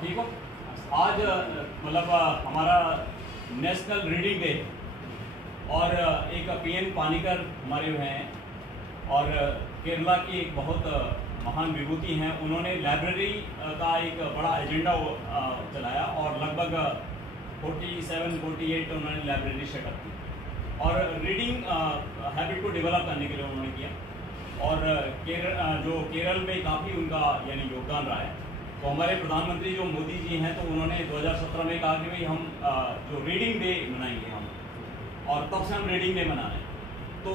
ठीक हो? आज मतलब हमारा नेशनल रीडिंग डे और एक पीएन पानीकर हमारे हैं और केरला की एक बहुत महान विभूति हैं। उन्होंने लाइब्रेरी का एक बड़ा एजेंडा चलाया और लगभग 47-48 उन्होंने लाइब्रेरी सेटअप की और रीडिंग हैबिट को डेवलप करने के लिए उन्होंने किया। और जो केरल में काफ़ी उनका यानी योगदान रहा है। तो हमारे प्रधानमंत्री जो मोदी जी हैं तो उन्होंने 2017 में कहा कि भाई हम जो रीडिंग डे मनाएंगे हम, और तब से हम रीडिंग डे मना रहे हैं। तो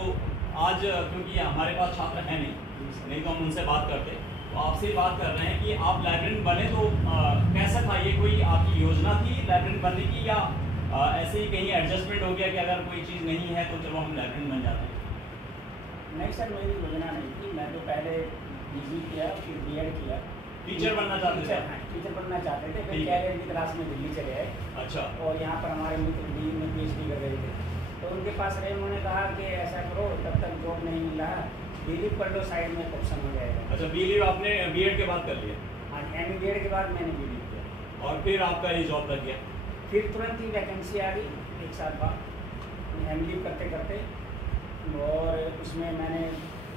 आज क्योंकि हमारे पास छात्र हैं नहीं तो हम उनसे बात करते, तो आपसे बात कर रहे हैं कि आप लाइब्रेरियन बने तो कैसा था, ये कोई आपकी योजना थी लाइब्रेरियन बनने की या ऐसे ही कहीं एडजस्टमेंट हो गया कि अगर कोई चीज़ नहीं है तो चलो हम लाइब्रेरियन बन जाते हैं? नहीं सर, मेरी योजना नहीं थी। मैं तो पहले पीजी किया, फिर बीएड किया। टीचर बनना चाहते थे? टीचर बनना चाहते थे, फिर कैरियर की तलाश में दिल्ली चले आए। अच्छा। और यहाँ पर हमारे मित्र डी में पीएचडी कर रहे थे, तो उनके पास रहे। उन्होंने कहा कि ऐसा करो, तब तक जॉब नहीं मिल रहा, बीलीव कर लो, साइड में ऑप्शन हो जाएगा। अच्छा, बीलीव आपने बीएड के बाद कर लिया? हाँ, एम बीएड के बाद मैंने बीलीव किया। और फिर आपका ये जॉब लग गया? फिर तुरंत ही वैकेंसी आ गई 1 साल बाद, एम लीव करते करते। और उसमें मैंने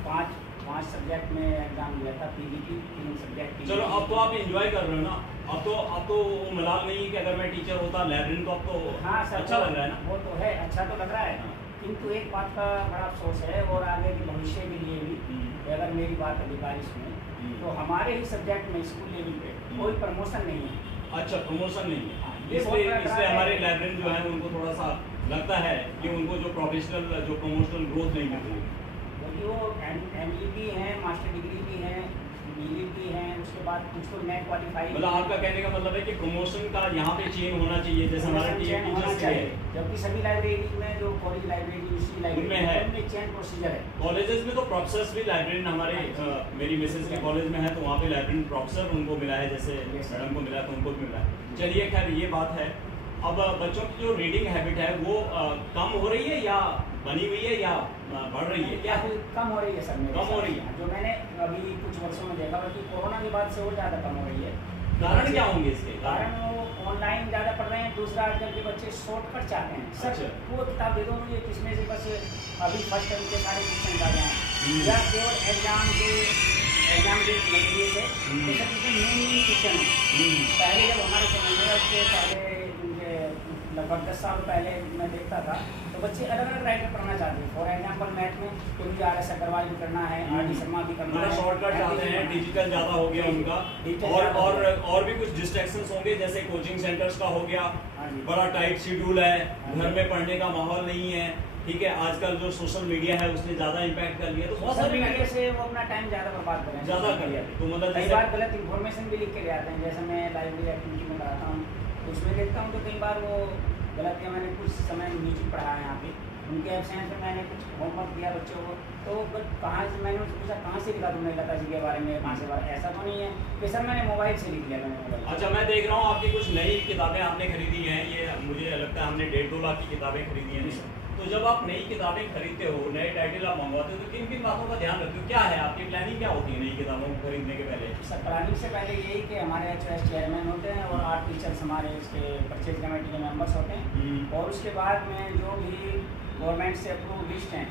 पाँच सब्जेक्ट में एग्जाम दिया था, पीजीटी 3 सब्जेक्ट। चलो, अब तो आप एंजॉय कर रहे हो ना? अब तो वो मलाल नहीं है कि अगर मैं टीचर होता लाइब्रेरियन तो अब तो हाँ सर, अच्छा लग रहा है ना? वो तो है, अच्छा तो लग रहा है। किंतु एक बात का बड़ा अफसोस है, और आगे के भविष्य के लिए भी, अगर मेरी बात अधिकारी सुने तो हमारे ही सब्जेक्ट में स्कूल लेवल पे कोई प्रमोशन नहीं है। अच्छा, प्रमोशन नहीं है। ये इसलिए हमारे लाइब्रेरियन जो है उनको थोड़ा सा लगता है कि उनको जो प्रोफेशनल जो प्रमोशनल ग्रोथ नहीं मिल रही, क्योंकि वो एमई भी हैं, मास्टर डिग्री भी हैं, बीली भी हैं, उसके बाद कुछ तो नेट क्वालिफाई। मतलब आपका कहने का मतलब है कि प्रमोशन का यहाँ पे चेन होना चाहिए, जैसे हमारे चेन होना चाहिए, जबकि सभी लाइब्रेरी में जो कॉलेज लाइब्रेरी उसी लाइब्रेरी में है, उनमें चेन प्रोसीजर है। कॉलेजेस में तो प्रोफेसर्स भी लाइब्रेरियन हमारे मेरी मिसेज के कॉलेज में है, तो वहाँ पे लाइब्रेरियन प्रोफेसर उनको मिला है, जैसे मैडम को मिला तो उनको भी मिला है। चलिए, खैर ये बात है। अब बच्चों की जो रीडिंग हैबिट है वो कम हो रही है या बनी हुई है या बढ़ रही है? क्या कम हो रही है सर? कम हो रही है। जो मैंने अभी कुछ वर्षों में देखा, बल्कि कोरोना के बाद से और ज़्यादा कम हो रही है। कारण क्या होंगे इसके? कारण वो ऑनलाइन ज़्यादा पढ़ रहे हैं। दूसरा, आजकल के बच्चे शॉर्टकट चाहते हैं। सर वो किताब दे दो मुझे, जिसमें से बस अभी फर्स्ट टर्म के सारे क्वेश्चन आ जाएँ, या केवल एग्जाम के नजरिए से मेन क्वेश्चन है। पहले जब हमारे समय में, उसके पहले लगभग 10 साल पहले मैं देखता था, तो बच्चे अलग अलग राइटर पढ़ना चाहते हैं। फॉर एग्जाम्पल मैथ में तो मुझे RS अग्रवाल भी करना है, RD शर्मा भी करना है, शॉर्टकट चाहते हैं, डिजिटल ज़्यादा हो गया उनका, और भी कुछ डिस्ट्रैक्शंस होंगे, जैसे कोचिंग सेंटर्स का हो गया, बड़ा टाइट शेड्यूल है, घर में पढ़ने का माहौल नहीं है, ठीक है। आजकल जो सोशल मीडिया है उसने ज़्यादा इम्पैक्ट कर लिया, तो बहुत सारी मीडिया से वो अपना टाइम ज़्यादा बर्बाद कर रहे हैं, ज़्यादा कर लिया। तो मतलब कई बार गलत इन्फॉर्मेशन भी लिख के ले आते हैं। जैसे मैं लाइब्रेरी एक्टिविटी में कराता हूँ, तो उसमें देखता हूँ तो कई बार वो गलत किया। मैंने कुछ समय म्यूजिक पढ़ा है यहाँ पे, उनके एब्सेंस में मैंने कुछ होमवर्क दिया बच्चों को, तो कहाँ से, मैंने उनसे पूछा कहाँ से लिखा तुमने लता जी के बारे में, कहाँ से बारे? ऐसा तो नहीं है कि सर मैंने मोबाइल से लिख लिया, मैंने मोबाइल। अच्छा, मैं देख रहा हूँ आपकी कुछ नई किताबें आपने खरीदी हैं, ये मुझे लगता है हमने 1.5-2 लाख की किताबें खरीदी हैं। तो जब आप नई किताबें खरीदते हो, नए टाइटल आप मंगवाते हो, तो किन किन बातों का ध्यान रखते हो? क्या है आपकी प्लानिंग, क्या होती है नई किताबों को खरीदने के पहले? सर, प्लानिंग से पहले यही कि हमारे HOS चेयरमैन होते हैं और 8 टीचर्स हमारे इसके परचेज कमेटी के मेंबर्स होते हैं। और उसके बाद में जो भी गवर्नमेंट से अप्रूव लिस्ट हैं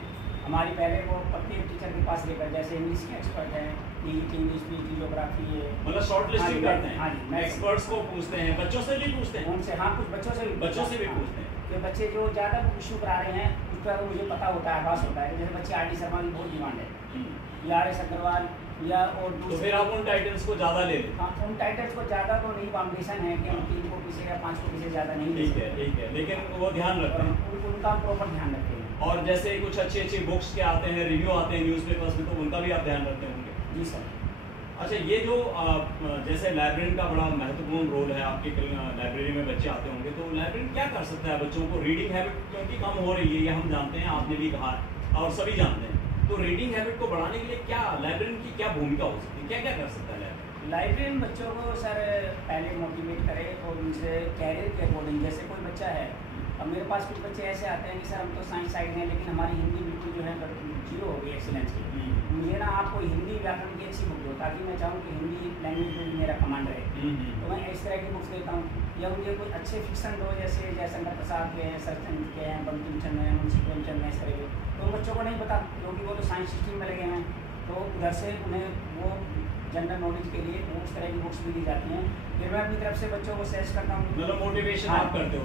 हमारी, पहले वो प्रत्येक टीचर के पास लेकर, जैसे इंग्लिश के एक्सपर्ट हैं, इंग्लिश की जियोग्राफी है, मतलब शॉर्ट लिस्टिंग करते हैं। हाँ जी, एक्सपर्ट्स को पूछते हैं, बच्चों से भी पूछते हैं उनसे। हाँ, कुछ बच्चों से भी पूछते हैं कि बच्चे जो ज़्यादा इशू करा रहे हैं उसका मुझे पता होता है, आभास होता है। जैसे बच्चे RD शर्मा की बहुत डिमांड है, या RS अग्रवाल, या और तो फिर आप उन टाइटल्स को ज़्यादा ले लें? हाँ, उन टाइटल्स को ज़्यादा तो नहीं, फाउंडेशन है कि हम 3 को पीछे या 5 को पीछे ज़्यादा नहीं। ठीक है, लेकिन वो ध्यान रखते हैं, उनका प्रॉपर ध्यान रखते हैं। और जैसे कुछ अच्छी बुक्स के आते हैं, रिव्यू आते हैं न्यूज़पेपर्स में, तो उनका भी आप ध्यान रखते होंगे? जी सर। अच्छा, ये जो जैसे लाइब्रेरियन का बड़ा महत्वपूर्ण रोल है, आपके लाइब्रेरी में बच्चे आते होंगे, तो लाइब्रेरियन क्या कर सकता है बच्चों को? रीडिंग हैबिट क्योंकि कम हो रही है, ये हम जानते हैं, आपने भी कहा और सभी जानते हैं, तो रीडिंग हैबिट को बढ़ाने के लिए क्या लाइब्रेरियन की क्या भूमिका हो सकती है? क्या क्या कर सकता है लाइब्रेरियन? बच्चों को सर पहले मोटिवेट करे और उनसे कैरियर के अकॉर्डिंग, जैसे कोई बच्चा है, अब मेरे पास कुछ बच्चे ऐसे आते हैं कि सर हम तो साइंस साइड में, लेकिन हमारी हिंदी बिल्कुल जो है 0 हो गई एक्सीलेंस की। मुझे ना आपको हिंदी व्याकरण की अच्छी बुक दो, ताकि मैं चाहूँ कि हिंदी लैंग्वेज में मेरा कमांड रहे। तो मैं इस तरह की बुक्स देता हूँ। या मुझे कोई अच्छे फिक्शन दो, जैसे जयशंकर प्रसाद के हैं, सरचंद के हैं, बंकिम चंद्र हैं, मुंशी प्रेमचंद हैं, इस तरह के। तो बच्चों को नहीं पता, क्योंकि वो तो साइंस स्ट्रीम में लगे हैं, तो उधर से उन्हें वो जनरल नॉलेज के लिए उस तरह की बुक्स भी दी जाती हैं। फिर मैं अपनी तरफ से बच्चों को सजेस्ट करता हूँ, मतलब मोटिवेशन आप करते हो,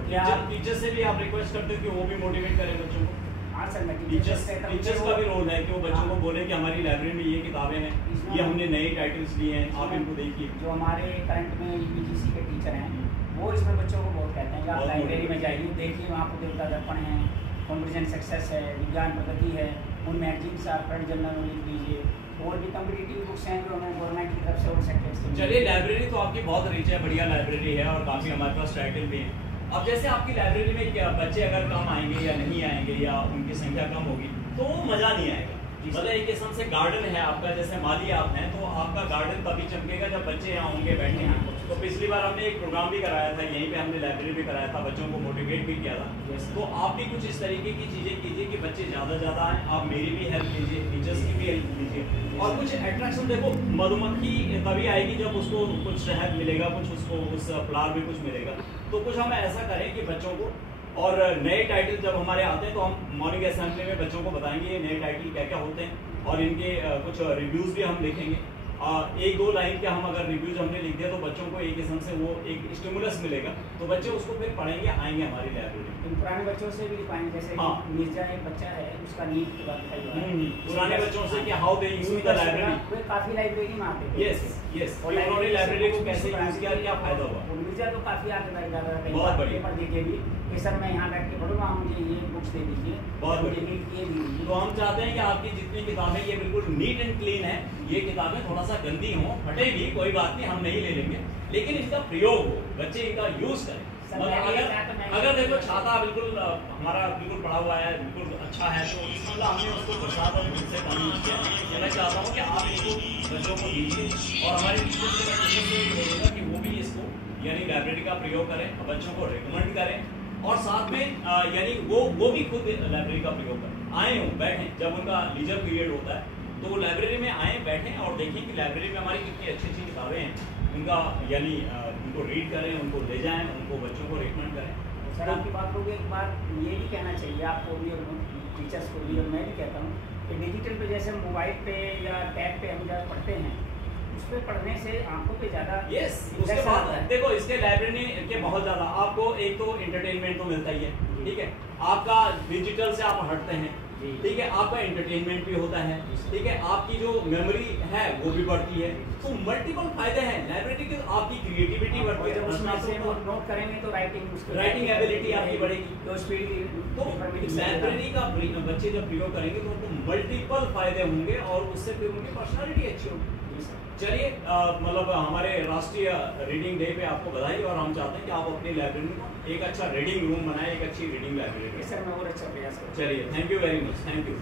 टीचर से भी आप रिक्वेस्ट करते हो कि वो भी मोटिवेट करें बच्चों को? हाँ सर, मैं टीचर्स का भी रोल है कि वो बच्चों को बोले कि हमारी लाइब्रेरी में ये किताबें हैं, ये हमने नए टाइटल्स लिए हैं, आप इनको देखिए। जो हमारे करंट में यूजीसी के टीचर हैं, वो इसमें बच्चों को बहुत कहते हैं कि आप लाइब्रेरी में जाइए, देखिए वहाँ पर देवता दर्पण है, कॉम्पिटिशन सक्सेस है, विज्ञान प्रगति है, उन मैगजीन से आप फ्रंट जनरल नॉलेज लीजिए। और भी कॉम्पिटिटिव बुक्स हैं जो हमें गवर्नमेंट की तरफ से और सेक्टर्स से। चलिए, लाइब्रेरी तो आपकी बहुत रिच है, बढ़िया लाइब्रेरी है और काफ़ी हमारे पास टाइटल भी है। अब जैसे आपकी लाइब्रेरी में क्या बच्चे अगर कम आएंगे या नहीं आएंगे या उनकी संख्या कम होगी तो वो मज़ा नहीं आएगा। मतलब एक किस्म से गार्डन है आपका, जैसे माली आप हैं तो आपका गार्डन तभी चमकेगा जब बच्चे यहाँ होंगे, बैठेंगे। तो पिछली बार हमने एक प्रोग्राम भी कराया था यहीं पे, हमने लाइब्रेरी भी कराया था, बच्चों को मोटिवेट भी किया था। तो आप भी कुछ इस तरीके की चीज़ें कीजिए कि बच्चे ज़्यादा ज़्यादा आएँ, आप मेरी भी हेल्प लीजिए, टीचर्स की भी हेल्प लीजिए। और कुछ अट्रैक्शन, देखो मधुमक्खी तभी आएगी जब उसको कुछ शहद मिलेगा, कुछ उसको उस फ्लावर में कुछ मिलेगा। तो कुछ हम ऐसा करें कि बच्चों को, और नए टाइटल जब हमारे आते हैं तो हम मॉर्निंग असेंबली में बच्चों को बताएंगे ये नए टाइटल क्या क्या होते हैं, और इनके कुछ रिव्यूज़ भी हम लिखेंगे। एक दो लाइन के हम अगर रिव्यूज हमने लिख दिया तो बच्चों को एक किस्म से वो एक स्टिमुलस मिलेगा, तो बच्चे उसको फिर पढ़ेंगे, आएंगे हमारी लाइब्रेरी में। पुराने बच्चों से भी लिखवाएंगे, जैसे मिर्जा एक बच्चा है, उसका नीट के बाद पुराने बच्चों से कि how they use the library, काफी लाइब्रेरी में आते हैं। यस, और उन्होंने लाइब्रेरी को कैसे यूज किया, क्या फायदा हुआ। मिर्जा तो काफी आगे बैठ जाता है, बहुत बढ़िया। पेपर देके भी कि सर मैं यहाँ बैठ के पढ़ूंगा, मुझे ये बुक्स दे दीजिए, बहुत बढ़िया। तो हम चाहते हैं कि आपकी जितनी किताबें ये बिल्कुल नीट एंड क्लीन है, ये किताबें थोड़ा सा गंदी हों, फटेगी कोई बात नहीं, हम नहीं ले लेंगे, लेकिन इसका प्रयोग हो, बच्चे इनका यूज करें। मतलब अगर देखो छाता बिल्कुल हमारा बिल्कुल पड़ा हुआ है, बिल्कुल अच्छा है, तो मतलब हमने उसको बरसात और धूप से कम यूज किया। मैं चाहता हूँ कि आप इसको बच्चों को दीजिए, और हमारे टीचर से बोलूँगा कि वो भी इसको यानी लाइब्रेरी का प्रयोग करें, बच्चों को रिकमेंड करें, और साथ में यानी वो भी खुद लाइब्रेरी का प्रयोग करें, आए हो बैठें, जब उनका लीजर पीरियड होता है तो वो लाइब्रेरी में आए, बैठें और देखें कि लाइब्रेरी में हमारी कितनी अच्छी अच्छी किताबें हैं, उनका यानी उनको रीड करें, उनको ले जाएं, उनको बच्चों को रिकमेंड करें। सर आपकी बात होगी, एक बार ये भी कहना चाहिए आपको भी और टीचर्स को भी, और मैं भी कहता हूँ कि डिजिटल पे जैसे मोबाइल पे या टैब पे हम जब पढ़ते हैं, उस पर पढ़ने से आंखों पे ज़्यादा उसके बाद देखो इसके लाइब्रेरी के बहुत ज़्यादा आपको एक तो एंटरटेनमेंट तो मिलता ही है, ठीक है, आपका डिजिटल से आप हटते हैं, ठीक है, आपका एंटरटेनमेंट भी होता है, ठीक है, आपकी जो मेमोरी है वो भी बढ़ती है, तो मल्टीपल फायदे हैं लाइब्रेरी के, आपकी क्रिएटिविटी बढ़ती है, नोट करेंगे तो राइटिंग एबिलिटी आपकी बढ़ेगी, तो स्पीड, तो लाइब्रेरी का बच्चे जब प्रयोग करेंगे तो उनको मल्टीपल फायदे होंगे और उससे फिर उनकी पर्सनालिटी अच्छी होगी। चलिए, मतलब हमारे राष्ट्रीय रीडिंग डे पे आपको बधाई, और हम चाहते हैं कि आप अपनी लाइब्रेरी को एक अच्छा रीडिंग रूम बनाएं, एक अच्छी रीडिंग लाइब्रेरी। सर मैं और अच्छा प्रयास करूँ। चलिए, thank you very much, thank you.